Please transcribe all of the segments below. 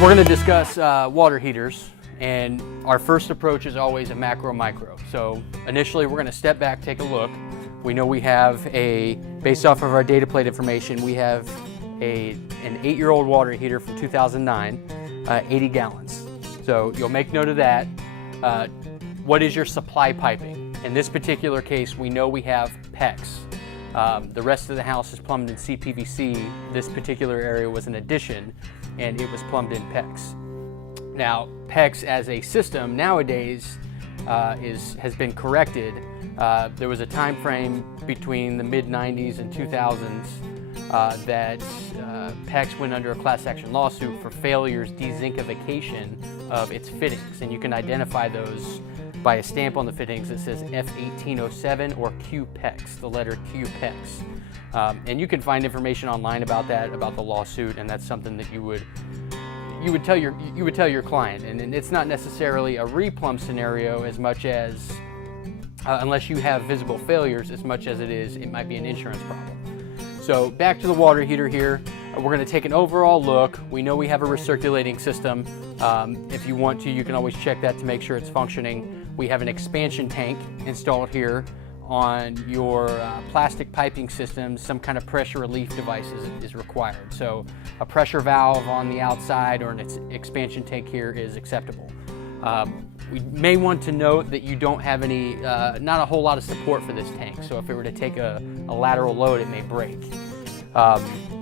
We're going to discuss water heaters, and our first approach is always a macro-micro. So initially we're going to step back, take a look. We know we have based off of our data plate information, we have an 8-year-old water heater from 2009, 80 gallons. So you'll make note of that. What is your supply piping? In this particular case, we know we have PEX. The rest of the house is plumbed in CPVC. This particular area was an addition, and it was plumbed in PEX. Now, PEX as a system nowadays has been corrected. There was a time frame between the mid-90s and 2000s that PEX went under a class action lawsuit for failures dezinkification of its fittings, and you can identify those by a stamp on the fittings that says F1807 or QPEX, the letter QPEX. And you can find information online about that, about the lawsuit, and that's something that you would tell your client. And it's not necessarily a replumb scenario as much as, unless you have visible failures, as much as it might be an insurance problem. So back to the water heater here. We're going to take an overall look. We know we have a recirculating system. If you want to, you can always check that to make sure it's functioning. We have an expansion tank installed here. On your plastic piping system, some kind of pressure relief device is required. So a pressure valve on the outside or an expansion tank here is acceptable. We may want to note that you don't have not a whole lot of support for this tank. So if it were to take a lateral load, it may break.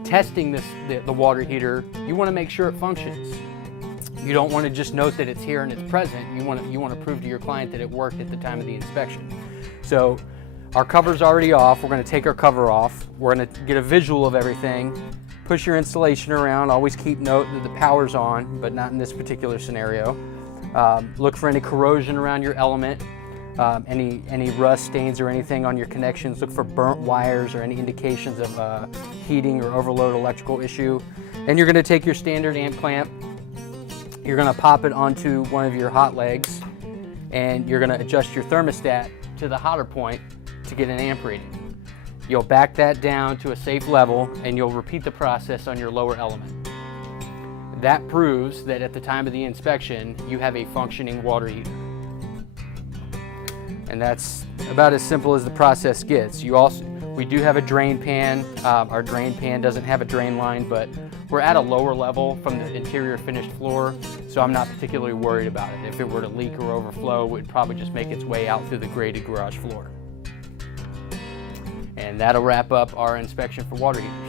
Testing the water heater, you want to make sure it functions. You don't want to just note that it's here and it's present. You want to prove to your client that it worked at the time of the inspection. So our cover's already off. We're going to take our cover off. We're going to get a visual of everything. Push your installation around. Always keep note that the power's on, but not in this particular scenario. Look for any corrosion around your element, any rust stains or anything on your connections. Look for burnt wires or any indications of heating or overload electrical issue. And you're going to take your standard amp clamp. You're going to pop it onto one of your hot legs, and you're going to adjust your thermostat to the hotter point to get an amp reading. You'll back that down to a safe level, and you'll repeat the process on your lower element. That proves that at the time of the inspection, you have a functioning water heater. And that's about as simple as the process gets. We do have a drain pan. Our drain pan doesn't have a drain line, but we're at a lower level from the interior finished floor, so I'm not particularly worried about it. If it were to leak or overflow, it would probably just make its way out through the graded garage floor. And that'll wrap up our inspection for water heaters.